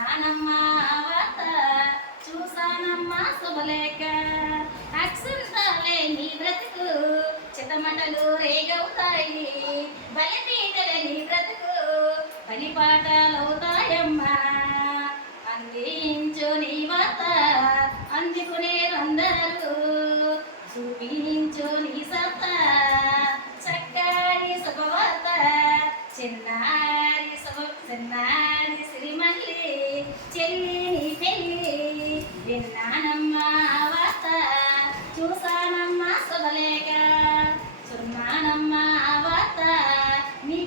విన్నానమ్మ వార్త చూసానమ్మ శుభలేఖ అక్షంతాలే నీ బ్రతుకు చితమటలు రేగవుతాయి బలిపీటలే నీ బ్రతుకు పని పాటలవుతాయమ్మా అందించు నీ వార్త అందుకునేరందరూ చూపించు నీ సత్తా చక్కని శుభవార్త చిన్నారి సిరిమల్లి చెల్లి నీ పెళ్ళి విన్నానమ్మ వార్త చూసానమ్మ శుభలేఖ సున్నానమ్మ వార్త నీ